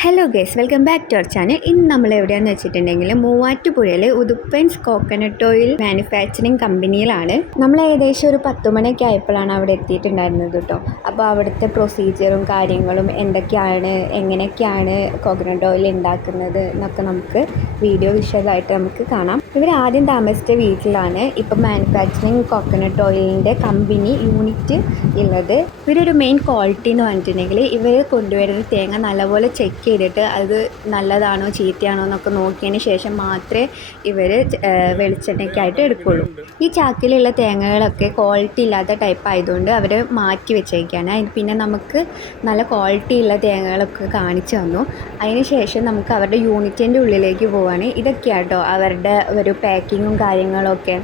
Hello guys welcome back to our channel ഇന്ന് നമ്മൾ എവിടെയാണെന്ന് വെച്ചിട്ടുണ്ടെങ്കിൽ മൂവാറ്റുപുഴയിൽ ഉദുപ്പൻസ് കോക്കനട്ട് ഓയിൽ മാനുഫാക്ചറിങ് കമ്പനിയിലാണ് നമ്മൾ ഏകദേശം ഒരു പത്ത് മണിയൊക്കെ ആയപ്പോഴാണ് അവിടെ എത്തിയിട്ടുണ്ടായിരുന്നത് കേട്ടോ. അപ്പോൾ അവിടുത്തെ പ്രൊസീജിയറും കാര്യങ്ങളും എന്തൊക്കെയാണ് എങ്ങനെയൊക്കെയാണ് കോക്കനട്ട് ഓയിൽ ഉണ്ടാക്കുന്നത് എന്നൊക്കെ നമുക്ക് വീഡിയോ വിഷ്വലായിട്ട് നമുക്ക് കാണാം. ഇവർ ആദ്യം താമസിച്ച വീട്ടിലാണ് ഇപ്പം മാനുഫാക്ചറിങ് കോക്കനട്ട് ഓയിലിന്റെ കമ്പനി യൂണിറ്റ് ഉള്ളത്. ഇവരൊരു മെയിൻ ക്വാളിറ്റി എന്ന് പറഞ്ഞിട്ടുണ്ടെങ്കിൽ ഇവർ കൊണ്ടുവരുന്ന തേങ്ങ നല്ലപോലെ ചെക്ക് ചെയ്തിട്ട് അത് നല്ലതാണോ ചീത്തയാണോ എന്നൊക്കെ നോക്കിയതിന് ശേഷം മാത്രമേ ഇവർ വെളിച്ചെണ്ണയ്ക്കായിട്ട് എടുക്കുള്ളൂ. ഈ ചാക്കിലുള്ള തേങ്ങകളൊക്കെ ക്വാളിറ്റി ഇല്ലാത്ത ടൈപ്പ് ആയതുകൊണ്ട് അവർ മാറ്റി വെച്ചേക്കാണ്. പിന്നെ നമുക്ക് നല്ല ക്വാളിറ്റി ഉള്ള തേങ്ങകളൊക്കെ കാണിച്ചു തന്നു. അതിന് ശേഷം നമുക്ക് അവരുടെ യൂണിറ്റിന്റെ ഉള്ളിലേക്ക് പോവാണ്. കേട്ടോ അവരുടെ ഒരു പാക്കിങ്ങും കാര്യങ്ങളൊക്കെ.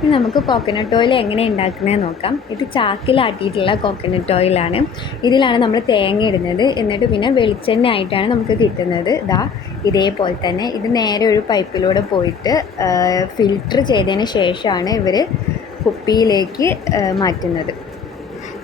ഇനി നമുക്ക് കോക്കനട്ട് ഓയിൽ എങ്ങനെ ഉണ്ടാക്കുന്നതെന്ന് നോക്കാം. ഇത് ചാക്കിലാട്ടിയിട്ടുള്ള കോക്കനട്ട് ഓയിലാണ് ഇതിലാണ് നമ്മൾ തേങ്ങ ഇടുന്നത്. എന്നിട്ട് പിന്നെ വെളിച്ചെണ്ണ ആയിട്ടാണ് നമുക്ക് കിട്ടുന്നത്. ഇതാ ഇതേപോലെ തന്നെ. ഇത് നേരെ ഒരു പൈപ്പിലൂടെ പോയിട്ട് ഫിൽറ്റർ ചെയ്തതിന് ശേഷമാണ് ഇവർ കുപ്പിയിലേക്ക് മാറ്റുന്നത്.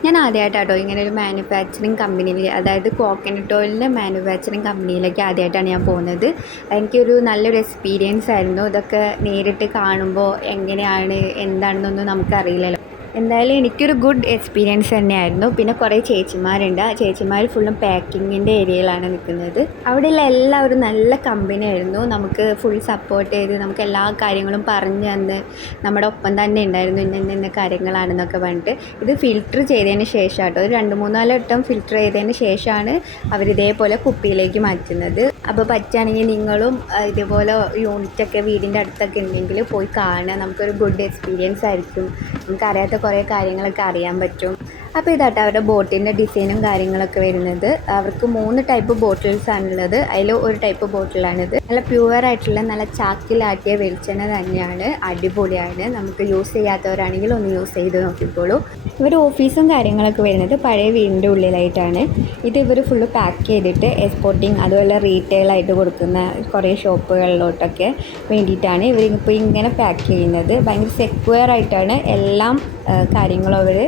ഞാൻ ആദ്യമായിട്ടാട്ടോ ഇങ്ങനെ ഒരു മാനുഫാക്ചറിങ് കമ്പനിയിൽ അതായത് കോക്കനട്ട് ഓയിലിന്റെ മാനുഫാക്ചറിങ് കമ്പനിയിലേക്ക് ആദ്യമായിട്ടാണ് ഞാൻ പോകുന്നത്. എനിക്കൊരു നല്ലൊരു എക്സ്പീരിയൻസ് ആയിരുന്നു. ഇതൊക്കെ നേരിട്ട് കാണുമ്പോൾ എങ്ങനെയാണ് എന്താണെന്നൊന്നും നമുക്കറിയില്ലല്ലോ. എന്തായാലും എനിക്കൊരു ഗുഡ് എക്സ്പീരിയൻസ് തന്നെയായിരുന്നു. പിന്നെ കുറേ ചേച്ചിമാരുണ്ട്. ആ ചേച്ചിമാർ ഫുള്ളും പാക്കിങ്ങിന്റെ ഏരിയയിലാണ് നിൽക്കുന്നത് അവിടെയുള്ള എല്ലാവരും നല്ല കമ്പനി ആയിരുന്നു. നമുക്ക് ഫുൾ സപ്പോർട്ട് ചെയ്ത് നമുക്ക് എല്ലാ കാര്യങ്ങളും പറഞ്ഞു തന്ന് നമ്മുടെ ഒപ്പം തന്നെ ഉണ്ടായിരുന്നു ഇന്ന ഇന്ന ഇന്ന കാര്യങ്ങളാണെന്നൊക്കെ പറഞ്ഞിട്ട്. ഇത് ഫിൽറ്റർ ചെയ്തതിന് ശേഷം കേട്ടോ ഒരു രണ്ട് മൂന്നാൽ വട്ടം ഫിൽറ്റർ ചെയ്തതിന് ശേഷമാണ് അവരിതേപോലെ കുപ്പിയിലേക്ക് മാറ്റുന്നത്. അപ്പോൾ പറ്റുകയാണെങ്കിൽ നിങ്ങളും ഇതേപോലെ യൂണിറ്റൊക്കെ വീടിന്റെ അടുത്തൊക്കെ ഉണ്ടെങ്കിൽ പോയി കാണുക. നമുക്കൊരു ഗുഡ് എക്സ്പീരിയൻസ് ആയിരിക്കും. നമുക്കറിയാത്ത കുറേ കാര്യങ്ങളൊക്കെ അറിയാൻ പറ്റും. അപ്പോൾ ഇതാട്ടോ അവരുടെ ബോട്ടിന്റെ ഡിസൈനും കാര്യങ്ങളൊക്കെ വരുന്നത്. അവർക്ക് മൂന്ന് ടൈപ്പ് ബോട്ടിൽസ് ആണുള്ളത്. അതിൽ ഒരു ടൈപ്പ് ബോട്ടിലാണിത് നല്ല പ്യുവർ ആയിട്ടുള്ള നല്ല ചാക്കിലാട്ടിയ വെളിച്ചെണ്ണ തന്നെയാണ്. അടിപൊളിയാണ്. നമുക്ക് യൂസ് ചെയ്യാത്തവരാണെങ്കിൽ ഒന്ന് യൂസ് ചെയ്ത് നോക്കിക്കോളൂ. ഇവർ ഓഫീസും കാര്യങ്ങളൊക്കെ വരുന്നത് പഴയ വീടിന്റെ ഉള്ളിലായിട്ടാണ്. ഇത് ഇവർ ഫുള്ള് പാക്ക് ചെയ്തിട്ട് എക്സ്പോർട്ടിങ് അതുപോലെ റീറ്റെയിൽ ആയിട്ട് കൊടുക്കുന്ന കുറേ ഷോപ്പുകളിലോട്ടൊക്കെ വേണ്ടിയിട്ടാണ് ഇവർ ഇപ്പോൾ ഇങ്ങനെ പാക്ക് ചെയ്യുന്നത്. ഭയങ്കര സെക്വയർ ആയിട്ടാണ് എല്ലാം കാര്യങ്ങളും അവർ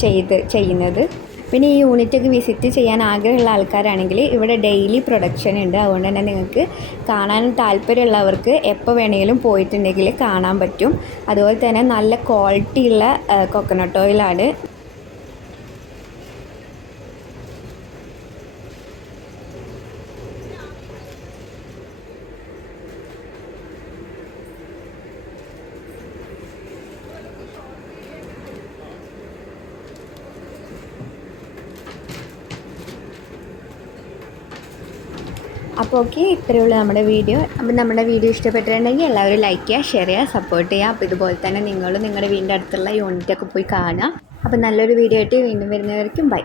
ചെയ്ത് ചെയ്യുന്നത്. പിന്നെ ഈ യൂണിറ്റൊക്കെ വിസിറ്റ് ചെയ്യാൻ ആഗ്രഹമുള്ള ആൾക്കാരാണെങ്കിൽ ഇവിടെ ഡെയിലി പ്രൊഡക്ഷൻ ഉണ്ട്. അതുകൊണ്ട് തന്നെ നിങ്ങൾക്ക് കാണാൻ താല്പര്യമുള്ളവർക്ക് എപ്പോൾ വേണമെങ്കിലും പോയിട്ടുണ്ടെങ്കിൽ കാണാൻ പറ്റും. അതുപോലെ തന്നെ നല്ല ക്വാളിറ്റിയുള്ള കൊക്കനട്ട് ഓയിലാണ് അപ്പോൾ ഓക്കെ ഉള്ളൂ നമ്മുടെ വീഡിയോ അപ്പം നമ്മുടെ വീഡിയോ ഇഷ്ടപ്പെട്ടിട്ടുണ്ടെങ്കിൽ എല്ലാവരും ലൈക്ക് ചെയ്യുക ഷെയർ ചെയ്യുക സപ്പോർട്ട് ചെയ്യുക. അപ്പോൾ ഇതുപോലെ തന്നെ നിങ്ങളും നിങ്ങളുടെ വീടിന്റെ അടുത്തുള്ള യൂണിറ്റൊക്കെ പോയി കാണുക. അപ്പോൾ നല്ലൊരു വീഡിയോ ആയിട്ട് വീണ്ടും വരുന്നവർക്കും ബൈ